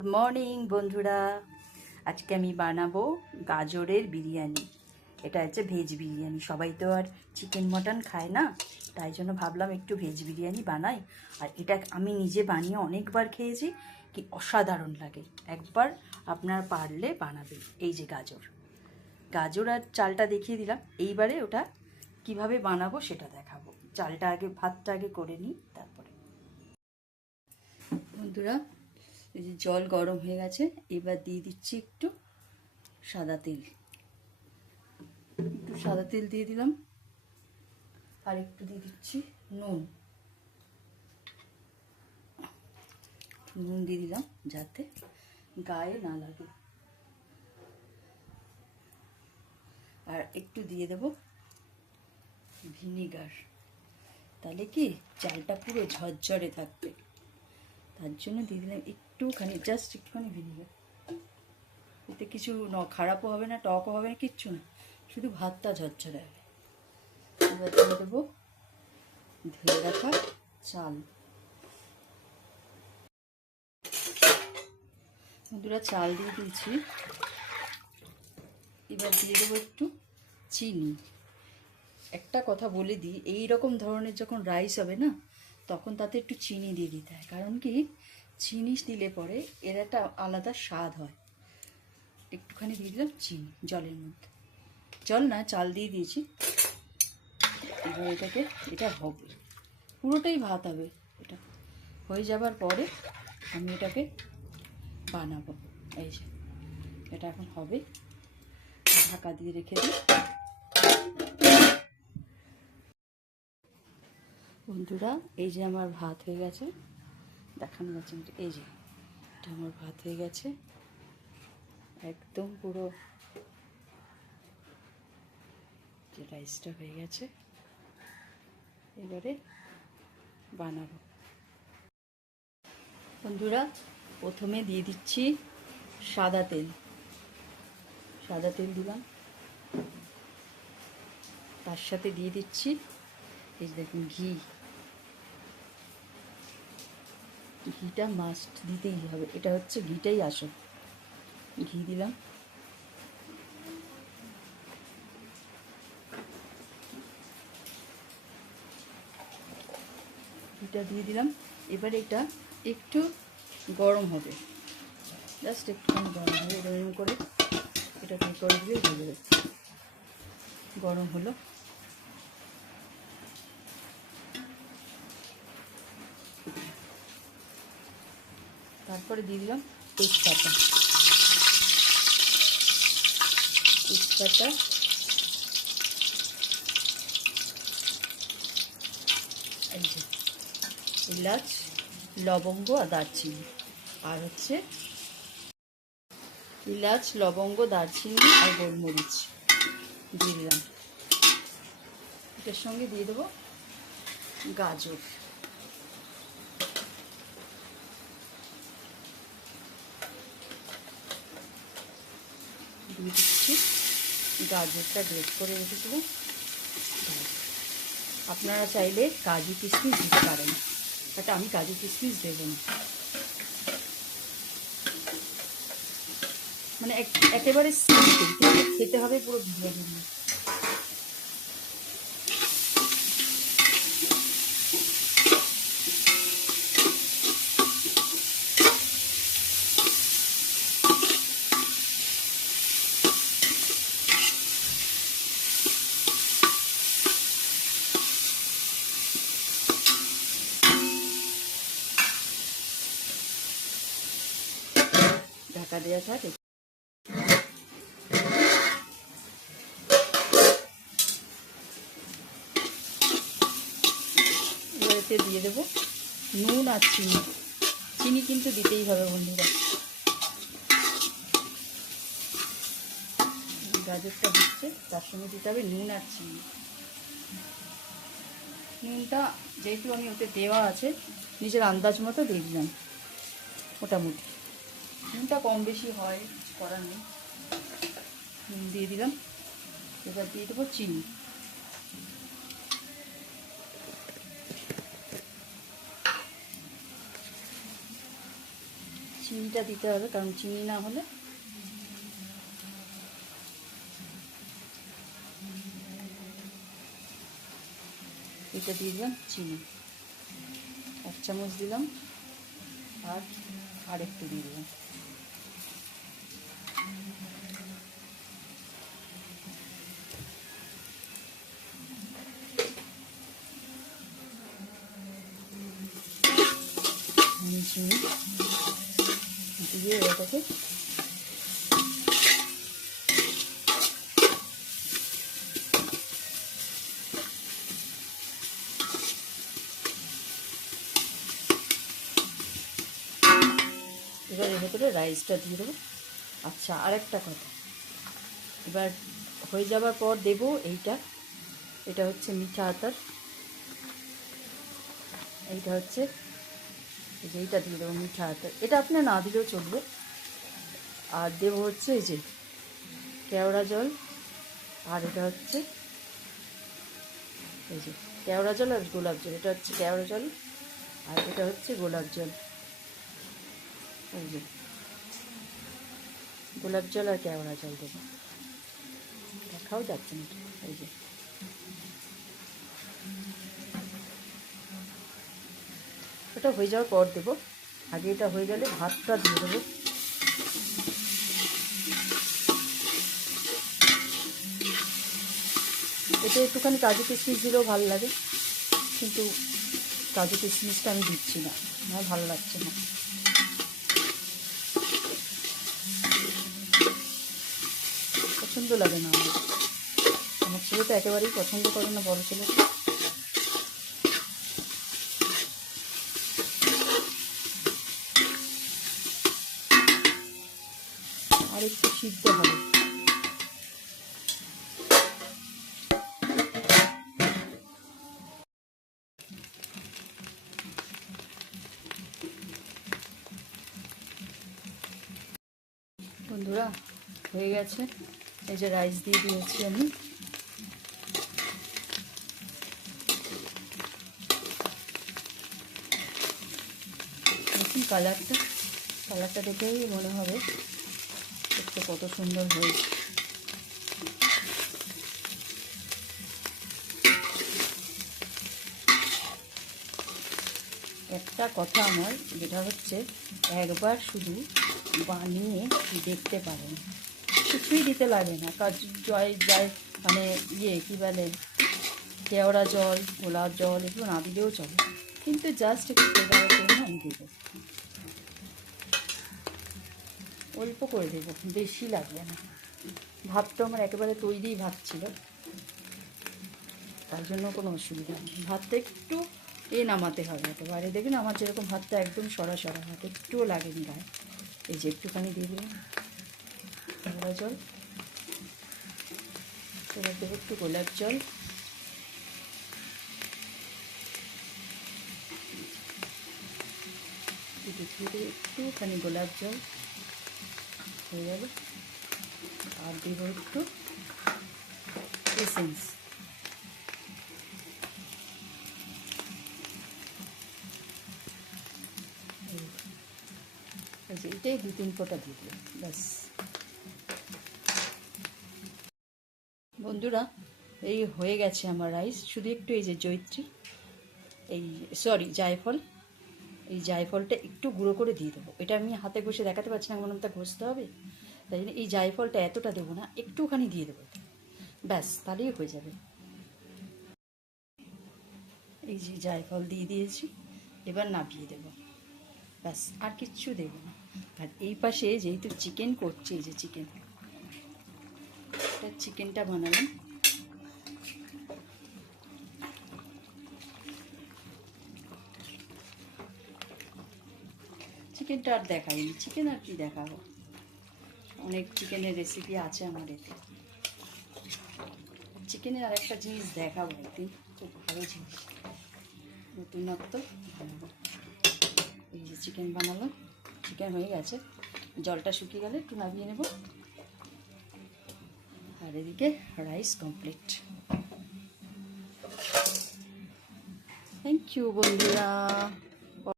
Good morning বন্ধুরা। আজকে আমি বানাবো গাজরের বিরিয়ানি। এটা হচ্ছে ভেজ বিরিয়ানি। সবাই তো আর চিকেন মটন খায় না, তাই জন্য ভাবলাম একটু ভেজ বিরিয়ানি বানাই। আর এটা আমি নিজে বানিয়ে অনেকবার খেয়েছি, কি অসাধারণ লাগে। একবার আপনার পারলে বানাবেন। এই যে গাজর আর চালটা দেখিয়ে দিলাম, এইবারে ওটা কিভাবে বানাবো সেটা দেখাবো। চালটা আগে, ভাতটা আগে করে নিই, তারপরে। বন্ধুরা, এই যে জল গরম হয়ে গেছে, এবার দিয়ে দিচ্ছি একটু সাদা তেল। দিয়ে দিলাম, আর একটু দিয়ে দিচ্ছি নুন। দিয়ে দিলাম যাতে গায়ে না লাগে। আর একটু দিয়ে দেব ভিনিগার, তাহলে কি চালটা পুরো ঝরঝরে থাকবে। তার জন্য দিয়ে দিলাম একটুখানি, জাস্ট একটুখানি ভিনিগার। এতে কিছু খারাপও হবে না, টকও হবে না, কিচ্ছু না, শুধু ভাতটা ঝরঝরে হবে। এবার দিয়ে দেবো ধুয়ে রাখা চাল। বন্ধুরা, চাল দিয়ে দিয়েছি। এবার দিয়ে দেবো একটু চিনি। একটা কথা বলে দিই, এই রকম ধরনের যখন রাইস হবে না, তখন তাতে একটু চিনি দিয়ে দিতে হয়। কারণ কি, চিনি দিলে পরে এর একটা আলাদা স্বাদ হয়। একটুখানি দিয়ে দিলাম চিনি জলের মধ্যে, জল না, চাল দিয়ে দিয়েছি। এবার এটা হবে, পুরোটাই ভাত হবে। এটা হয়ে যাবার পরে আমি এটাকে বানাবো। এই যে এটা এখন হবে, ঢাকা দিয়ে রেখে দিই। বন্ধুরা, এই যে আমার ভাত হয়ে গেছে, দেখানো যাচ্ছে। এই যে এটা আমার ভাত হয়ে গেছে, একদম পুরো যে রাইসটা হয়ে গেছে। এবারে বানাবো। বন্ধুরা, প্রথমে দিয়ে দিচ্ছি সাদা তেল দিলাম। তার সাথে দিয়ে দিচ্ছি, এই যে দেখুন, ঘিটা মাস্ট দিতেই হবে। এটা হচ্ছে ঘিটাই আসল। ঘি দিলাম। ঘিটা দিয়ে দিলাম। এবারে এটা একটু গরম হবে, জাস্ট একটুখানি গরম হবে। এরকম করে এটা করে দিলে হয়ে যাবে। গরম হলো, তারপরে দিয়ে দিলাম তেজপাতা। এই যে এলাচ, লবঙ্গ আর দারচিনি। আর হচ্ছে এলাচ, লবঙ্গ, দারচিনি আর গোলমরিচ দিয়ে দিলাম। এটার সঙ্গে দিয়ে দেবো গাজর। দিয়ে দিচ্ছি গাজরটা গ্রেট করে রেখেছিলাম। আপনারা চাইলে কাজু কিশমিশ দিতে পারেন, বাট আমি কাজু কিশমিশ দেবো না। মানে একেবারে সিম্পল, খেতে হবে পুরো বিরিয়ানি। ঢাকা দেওয়া থাক। এবারেতে দিয়ে দেবো নুন আর চিনি। চিনি কিন্তু দিতেই হবে বন্ধুরা। গাজরটা দিচ্ছে, তার সঙ্গে দিতে হবে নুন আর চিনি। নুনটা যেহেতু আমি ওতে দেওয়া আছে, নিজের আন্দাজ মতো দিয়ে দিলাম। মোটামুটি নুনটা কম বেশি হয়, করার নেই। নুন দিয়ে দিলাম। এবার দিয়ে দেবো চিনি। চিনিটা দিতে হবে, কারণ চিনি না হলে এটা দিয়ে দিলাম চিনি, 1 চামচ দিলাম, আর একটু দিয়ে দিলাম। চিনি দিয়ে এটাকে এবার এর ভেতরে রাইসটা দিয়ে দেবো। আচ্ছা, আরেকটা কথা, এবার হয়ে যাবার পর দেব এটা হচ্ছে মিঠা আতর, এইটা হচ্ছে এইটা দিয়ে দেবো মিঠা আতর, এটা আপনি না দিলেও চলবে। আর দেবো হচ্ছে এই যে কেওড়া জল, আর এটা হচ্ছে এই যে কেওড়া জল আর গোলাপ জল, এটা হচ্ছে কেওড়া জল আর এটা হচ্ছে গোলাপ জল। এই যে গোলাপ জল আর কেওড়া জল দেবো, দেখাও যাচ্ছে না, এই যে এটা হয়ে যাওয়ার পর দেবো। আগে এটা হয়ে গেলে ভাতটা দিয়ে দেবো। এতে একটুখানি কাজু কিশমিশ দিলেও ভালো লাগে, কিন্তু কাজু কিশমিশটা আমি দিচ্ছি না, আমার ভালো লাগছে না। পছন্দ লাগে না আমার ছেলে তো একেবারেই পছন্দ করে না, বড় ছেলে। আর একটু সিদ্ধ হবে। বন্ধুরা হয়ে গেছে, এই যে রাইস দিয়ে দিয়েছি আমি। দেখুন কালারটা দেখেই মনে হবে দেখতে কত সুন্দর হয়েছে। একটা কথা আমার যেটা হচ্ছে, একবার শুধু বানিয়ে দেখতে পারেন, কিছুই দিতে লাগে না, মানে কী বলে, কেওড়া জল গোলাপ জল এগুলো না দিলেও চলে, কিন্তু জাস্ট একটু ফ্লেভারের জন্য আমি দেবো, অল্প করে দেবো, বেশি লাগবে না। ভাতটা আমার একেবারে তৈরি ভাত ছিল, তার জন্য কোনো অসুবিধা নেই। ভাতটা একটু নামাতে হবে, একেবারে দেখবেন আমার যেরকম ভাতটা একদম সরা ভাত, একটুও লাগেনি গায়ে। এই যে একটুখানি দিয়ে দিলাম কেওড়া জল, এবার দেবো একটু গোলাপ জল, একটুখানি গোলাপ জল হয়ে গেল, আর দেব একটু এসেন্স। এটাই 2-3 ফোঁটা দিয়ে দিলাম, ব্যাস। বন্ধুরা এই হয়ে গেছে আমার রাইস, শুধু একটু এই যে জায়ফল, এই জায়ফলটা একটু গুঁড়ো করে দিয়ে দেবো। এটা আমি হাতে ঘষে দেখাতে পারছি না, মনে তো ঘষতে হবে, তাই জন্য এই জায়ফলটা এতটা দেবো না, একটুখানি দিয়ে দেবো, ব্যাস, তাহলেই হয়ে যাবে। এই যে জায়ফল দিয়ে দিয়েছি, এবার নামিয়ে দেবো, ব্যাস, আর কিচ্ছু দেবো না। আর এই পাশে যেহেতু চিকেন করছি, এই যে চিকেনটা বানালাম। চিকেনটা আর দেখাইনি, চিকেন আর কি দেখাবো, অনেক চিকেনের রেসিপি আছে আমার এতে। চিকেনের আর একটা জিনিস দেখাবো একদিন, খুব ভালো জিনিস, নতুনত্ব বানাবো। এই যে চিকেন বানালাম, চিকেন হয়ে গেছে, জলটা শুকিয়ে গেলে একটু নামিয়ে নেব। আর এদিকে রাইস কমপ্লিট। থ্যাংক ইউ বন্ধুরা।